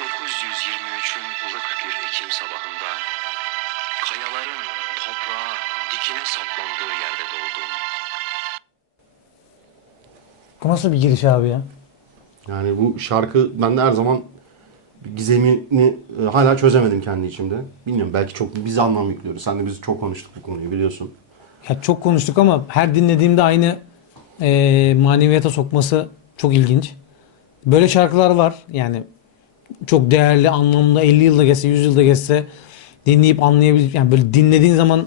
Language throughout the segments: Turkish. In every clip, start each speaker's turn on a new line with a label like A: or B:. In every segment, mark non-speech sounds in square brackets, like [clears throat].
A: 1923'ün ılık bir Ekim sabahında kayaların toprağa dikine saplandığı yerde doğdum.
B: Bu nasıl bir giriş abi ya?
C: Yani bu şarkı bende her zaman gizemini e, hala çözemedim kendi içimde. Bilmiyorum belki çok biz anlam yüklüyoruz. Sen de biz çok konuştuk bu konuyu biliyorsun.
B: Ya çok konuştuk ama her dinlediğimde aynı e, maneviyata sokması çok ilginç. Böyle şarkılar var. Yani çok değerli anlamda 50 yılda geçse 100 yılda geçse dinleyip anlayabilir. Yani böyle dinlediğin zaman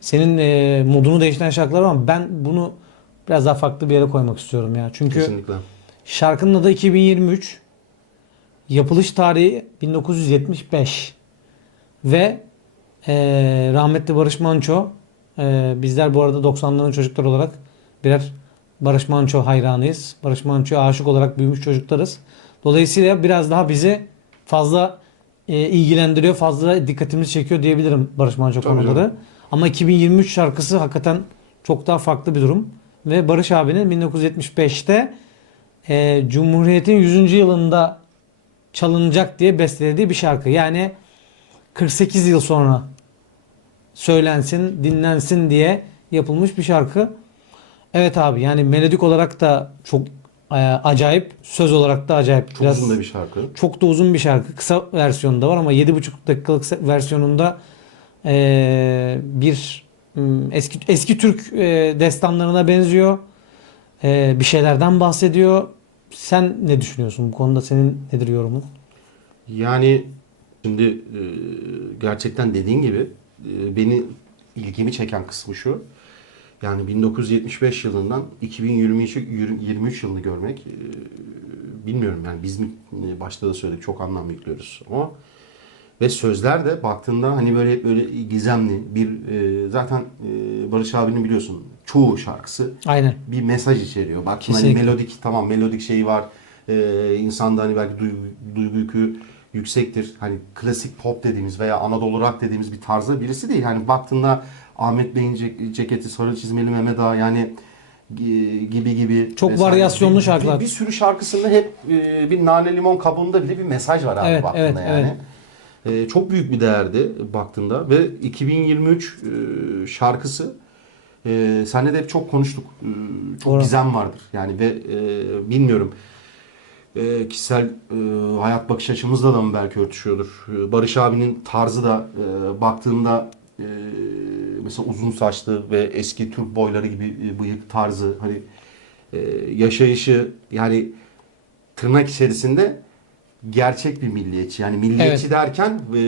B: senin e, modunu değiştiren şarkılar var ama ben bunu biraz daha farklı bir yere koymak istiyorum ya. Çünkü
C: Kesinlikle.
B: Şarkının adı 2023. Yapılış tarihi 1975. Ve eee, rahmetli Barış Manço eee, bizler bu arada 90'ların çocuklar olarak birer Barış Manço hayranıyız. Barış Manço'ya aşık olarak büyümüş çocuklarız. Dolayısıyla biraz daha bizi fazla eee, ilgilendiriyor, fazla dikkatimizi çekiyor diyebilirim Barış Manço
C: Tabii
B: konuları.
C: canım.
B: Ama 2023 şarkısı hakikaten çok daha farklı bir durum. Ve Barış abinin 1975'te e, Cumhuriyet'in 100. yılında çalınacak diye bestelediği bir şarkı. Yani 48 yıl sonra söylensin, dinlensin diye yapılmış bir şarkı. Evet abi yani melodik olarak da çok e, acayip, söz olarak da acayip.
C: Çok uzun da bir şarkı.
B: Çok da uzun bir şarkı. Kısa versiyonu da var ama 7,5 dakikalık versiyonunda e, bir m, eski eski Türk e, destanlarına benziyor. E, bir şeylerden bahsediyor. Sen ne düşünüyorsun bu konuda? Senin nedir yorumun?
C: Yani şimdi e, gerçekten dediğin gibi e, beni ilgimi çeken kısmı şu. Yani 1975 yılından 2023 23 yılını görmek e, bilmiyorum yani biz mi e, başta da söyledik çok anlam yüklüyoruz ama ve sözler de baktığında hani böyle böyle gizemli bir e, zaten e, Barış abinin biliyorsun çoğu şarkısı
B: Aynen.
C: bir mesaj içeriyor. Bak hani melodik tamam melodik şeyi var. Ee, insanda hani belki duygu, duygu yükü yüksektir. Hani klasik pop dediğimiz veya Anadolu rock dediğimiz bir tarzda birisi değil. Hani baktığında Ahmet Bey'in cek- ceketi sarı çizmeli Mehmet Ağa yani gibi gibi.
B: Çok
C: vesaire.
B: varyasyonlu
C: Bir-
B: şarkılar.
C: Bir, bir sürü şarkısında hep e, bir nane limon kabuğunda bile bir mesaj var abi
B: Evet,
C: baktığında
B: evet,
C: yani. E, çok büyük bir değerdi baktığında ve 2023 e, şarkısı e, senle de hep çok konuştuk. E, çok
B: Doğru.
C: gizem vardır. Yani ve e, bilmiyorum e, kişisel e, hayat bakış açımızla da mı belki örtüşüyordur. E, Barış abinin tarzı da e, baktığımda e, mesela uzun saçlı ve eski Türk boyları gibi e, bıyık tarzı hani e, yaşayışı yani tırnak içerisinde gerçek bir milliyetçi. Yani milliyetçi
B: Evet.
C: derken e,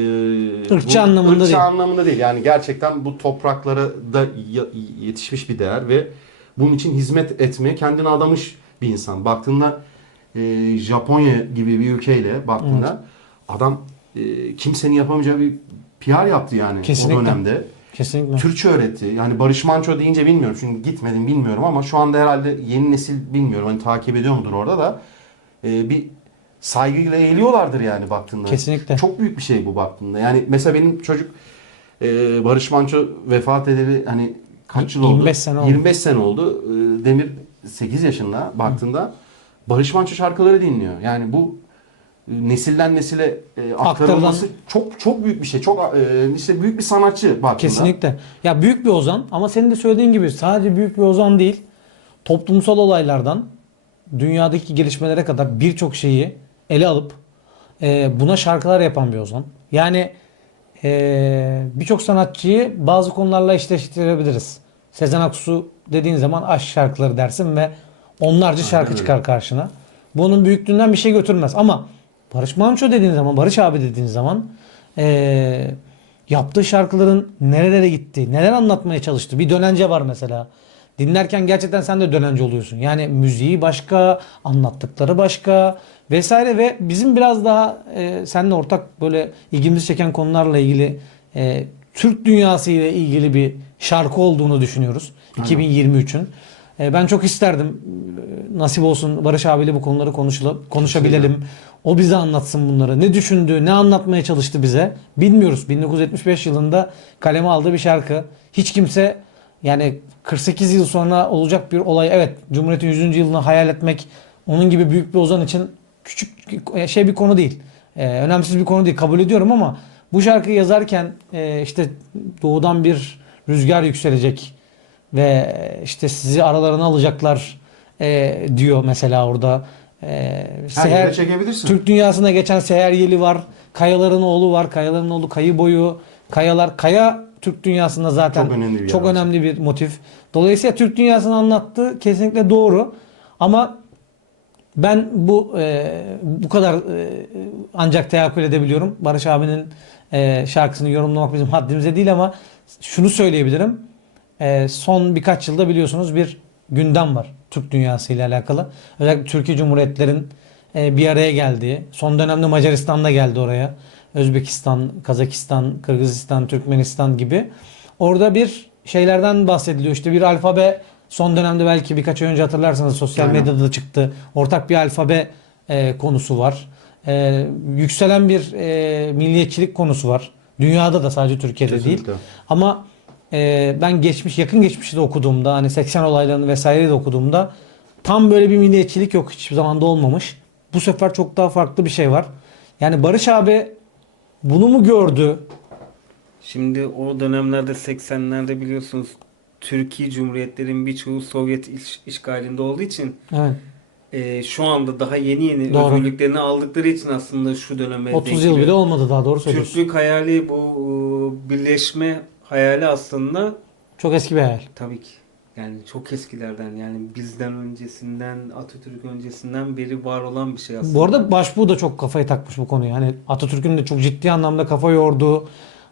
B: Irkçı
C: bu-
B: anlamında
C: ırkçı
B: değil.
C: anlamında değil. Yani gerçekten bu topraklara da ya- yetişmiş bir değer ve bunun için hizmet etmeye kendini adamış bir insan. Baktığında e, Japonya gibi bir ülkeyle baktığında adam e, kimsenin yapamayacağı bir PR yaptı yani
B: Kesinlikle.
C: o dönemde.
B: Kesinlikle.
C: Türkçe öğretti. Yani Barış Manço deyince bilmiyorum çünkü gitmedim bilmiyorum ama şu anda herhalde yeni nesil bilmiyorum hani takip ediyor mudur orada da e, bir saygıyla eğiliyorlardır yani baktığında.
B: Kesinlikle.
C: Çok büyük bir şey bu baktığında. Yani mesela benim çocuk e, Barış Manço vefat edeli hani kaç yıl oldu?
B: 25 sene oldu.
C: 25 sene oldu. E, Demir 8 yaşında baktığında Barış Manço şarkıları dinliyor. Yani bu e, nesilden nesile e, aktarılması çok çok büyük bir şey. Çok e, işte büyük bir sanatçı baktığında.
B: Kesinlikle. Ya büyük bir ozan ama senin de söylediğin gibi sadece büyük bir ozan değil. Toplumsal olaylardan dünyadaki gelişmelere kadar birçok şeyi ele alıp e, buna şarkılar yapan bir ozan. Yani e, birçok sanatçıyı bazı konularla eşleştirebiliriz. Sezen Aksu dediğin zaman aşk şarkıları dersin ve onlarca şarkı çıkar karşına. Bunun büyüklüğünden bir şey götürmez. Ama Barış Manço dediğin zaman, Barış abi dediğin zaman e, yaptığı şarkıların nerelere gitti, neler anlatmaya çalıştı. Bir dönence var mesela. Dinlerken gerçekten sen de dönence oluyorsun. Yani müziği başka, anlattıkları başka vesaire ve bizim biraz daha e, seninle ortak böyle ilgimizi çeken konularla ilgili e, Türk dünyası ile ilgili bir şarkı olduğunu düşünüyoruz. 2023'ün. E, ben çok isterdim nasip olsun Barış abiyle bu konuları konuşula, konuşabilelim. O bize anlatsın bunları. Ne düşündü, ne anlatmaya çalıştı bize bilmiyoruz. 1975 yılında kaleme aldığı bir şarkı. Hiç kimse yani 48 yıl sonra olacak bir olay. Evet Cumhuriyet'in 100. yılını hayal etmek onun gibi büyük bir ozan için küçük şey bir konu değil. e, önemsiz bir konu değil kabul ediyorum ama bu şarkıyı yazarken e, işte doğudan bir rüzgar yükselecek ve işte sizi aralarına alacaklar e, diyor mesela orada. E,
C: Her yere çekebilirsin.
B: Türk dünyasına geçen Seher Yeli var. Kayaların oğlu var. Kayaların oğlu Kayı Boyu. Kayalar. Kaya Türk dünyasında zaten
C: Çok önemli bir
B: çok
C: yer
B: önemli bir motif. Dolayısıyla Türk dünyasını anlattığı kesinlikle doğru. Ama ben bu e, bu kadar e, ancak teyakkül edebiliyorum. Barış abinin e, şarkısını yorumlamak bizim haddimize değil ama şunu söyleyebilirim. E, son birkaç yılda biliyorsunuz bir gündem var Türk dünyası ile alakalı. Özellikle Türkiye Cumhuriyetlerin e, bir araya geldiği. Son dönemde Macaristan da geldi oraya. Özbekistan, Kazakistan, Kırgızistan, Türkmenistan gibi. Orada bir şeylerden bahsediliyor. İşte bir alfabe son dönemde belki birkaç ay önce hatırlarsanız sosyal
C: Aynen.
B: medyada da çıktı. Ortak bir alfabe e, konusu var. E, yükselen bir e, milliyetçilik konusu var. Dünyada da sadece Türkiye'de değil.
C: Kesinlikle.
B: Ama e, ben geçmiş yakın geçmişi de okuduğumda hani 80 olaylarını vesaire de okuduğumda tam böyle bir milliyetçilik yok hiçbir zaman da olmamış. Bu sefer çok daha farklı bir şey var. Yani Barış abi bunu mu gördü?
D: Şimdi o dönemlerde 80'lerde biliyorsunuz Türkiye Cumhuriyetlerin birçoğu Sovyet iş- işgalinde olduğu için
B: Evet.
D: e, şu anda daha yeni yeni
B: Doğru.
D: özgürlüklerini aldıkları için aslında şu döneme
B: 30
D: denk
B: yıl bile olmadı daha doğru söylüyorsun.
D: Türklük hayali bu e, birleşme hayali aslında
B: Çok eski bir hayal.
D: tabii ki yani çok eskilerden yani bizden öncesinden Atatürk öncesinden beri var olan bir şey aslında.
B: Bu arada Başbuğ da çok kafayı takmış bu konuya. Hani Atatürk'ün de çok ciddi anlamda kafa yorduğu.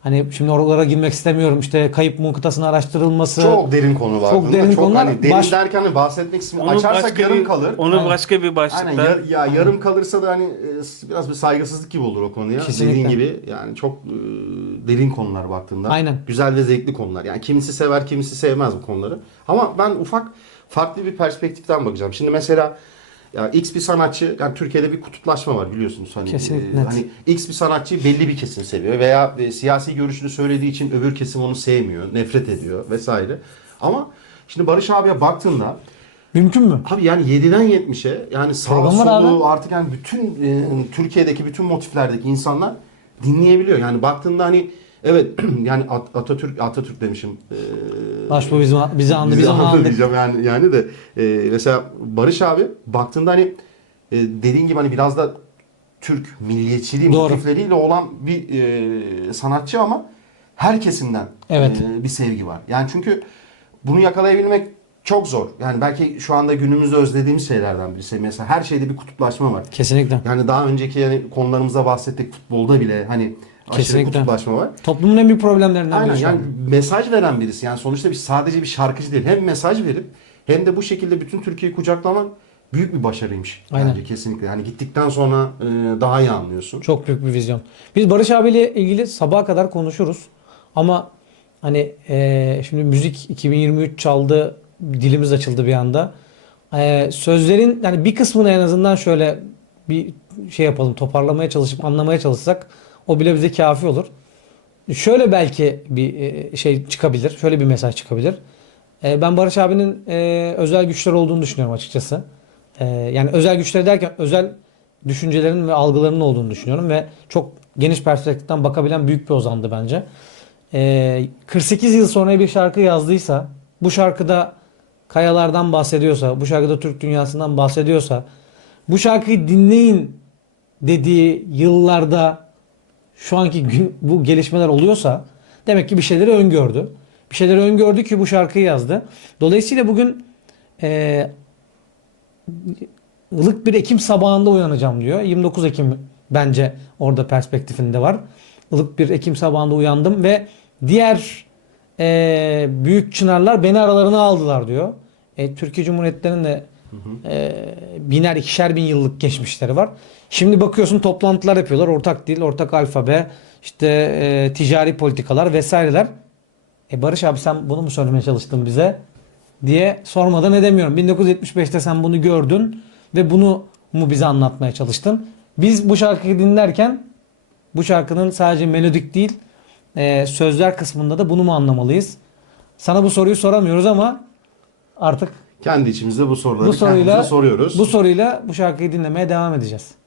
B: Hani şimdi oralara girmek istemiyorum. İşte kayıp mıknatısının araştırılması.
C: Çok derin konu var.
B: Çok
C: bunda.
B: derin
C: çok
B: konular.
C: Hani derin
B: Baş-
C: derken hani bahsetmek istiyorum.
D: Onu
C: Açarsak
D: başka
C: yarım
D: bir-
C: kalır.
D: Onu
B: Aynen.
D: başka bir başlıkta.
C: Aynen ya, ya yarım kalırsa da hani e, biraz bir saygısızlık gibi olur o konuya.
B: Kesinlikle.
C: Dediğin gibi yani çok e, derin konular baktığında.
B: Aynen.
C: Güzel ve zevkli konular. Yani kimisi sever kimisi sevmez bu konuları. Ama ben ufak farklı bir perspektiften bakacağım. Şimdi mesela ya X bir sanatçı yani Türkiye'de bir kutuplaşma var biliyorsunuz hani
B: Kesinlikle
C: e, hani X bir sanatçı belli bir kesim seviyor veya e, siyasi görüşünü söylediği için öbür kesim onu sevmiyor, nefret ediyor vesaire. Ama şimdi Barış abiye baktığında
B: Mümkün mü?
C: Abi yani 7'den 70'e yani sağ solu artık yani bütün e, Türkiye'deki bütün motiflerdeki insanlar dinleyebiliyor. Yani baktığında hani evet [clears throat] yani At- Atatürk Atatürk demişim. E,
B: Başbuğ bizi, bizi andı. Biz
C: bizi andı
B: andık.
C: diyeceğim yani yani de e, mesela Barış abi baktığında hani e, dediğin gibi hani biraz da Türk milliyetçiliği
B: Doğru.
C: motifleriyle olan bir e, sanatçı ama her kesimden
B: Evet.
C: e, bir sevgi var. Yani çünkü bunu yakalayabilmek çok zor. Yani belki şu anda günümüzde özlediğimiz şeylerden birisi. Mesela her şeyde bir kutuplaşma var.
B: Kesinlikle.
C: Yani daha önceki yani konularımızda bahsettik futbolda bile hani aşırı
B: Kesinlikle.
C: kutuplaşma var.
B: Toplumun en büyük problemlerinden
C: Aynen
B: biri
C: yani
B: an.
C: mesaj veren birisi. Yani sonuçta bir sadece bir şarkıcı değil. Hem mesaj verip hem de bu şekilde bütün Türkiye'yi kucaklamak büyük bir başarıymış.
B: Aynen.
C: Bence kesinlikle. Yani gittikten sonra e, daha iyi anlıyorsun.
B: Çok büyük bir vizyon. Biz Barış abiyle ilgili sabaha kadar konuşuruz. Ama hani eee, şimdi müzik 2023 çaldı. Dilimiz açıldı bir anda. Eee, sözlerin yani bir kısmını en azından şöyle bir şey yapalım. Toparlamaya çalışıp anlamaya çalışsak o bile bize kafi olur. Şöyle belki bir e, şey çıkabilir. Şöyle bir mesaj çıkabilir. E, Ben Barış abinin e, özel güçler olduğunu düşünüyorum açıkçası. Yani özel güçleri derken özel düşüncelerin ve algılarının olduğunu düşünüyorum ve çok geniş perspektiften bakabilen büyük bir ozandı bence. E, 48 yıl sonra bir şarkı yazdıysa, bu şarkıda kayalardan bahsediyorsa, bu şarkıda Türk dünyasından bahsediyorsa, bu şarkıyı dinleyin dediği yıllarda şu anki gün, bu gelişmeler oluyorsa demek ki bir şeyleri öngördü. Bir şeyleri öngördü ki bu şarkıyı yazdı. Dolayısıyla bugün eee ılık bir Ekim sabahında uyanacağım diyor. 29 Ekim bence orada perspektifinde var. Ilık bir Ekim sabahında uyandım ve diğer eee, büyük çınarlar beni aralarına aldılar diyor. E, Türkiye Cumhuriyetlerinin de e, biner ikişer bin yıllık geçmişleri var. Şimdi bakıyorsun toplantılar yapıyorlar. Ortak dil, ortak alfabe, işte e, ticari politikalar vesaireler. E Barış abi sen bunu mu söylemeye çalıştın bize? diye sormadan edemiyorum. 1975'te sen bunu gördün ve bunu mu bize anlatmaya çalıştın? Biz bu şarkıyı dinlerken bu şarkının sadece melodik değil e, sözler kısmında da bunu mu anlamalıyız? Sana bu soruyu soramıyoruz ama artık
C: Kendi içimizde bu soruları
B: bu soruyla
C: kendimize soruyoruz.
B: bu soruyla bu şarkıyı dinlemeye devam edeceğiz.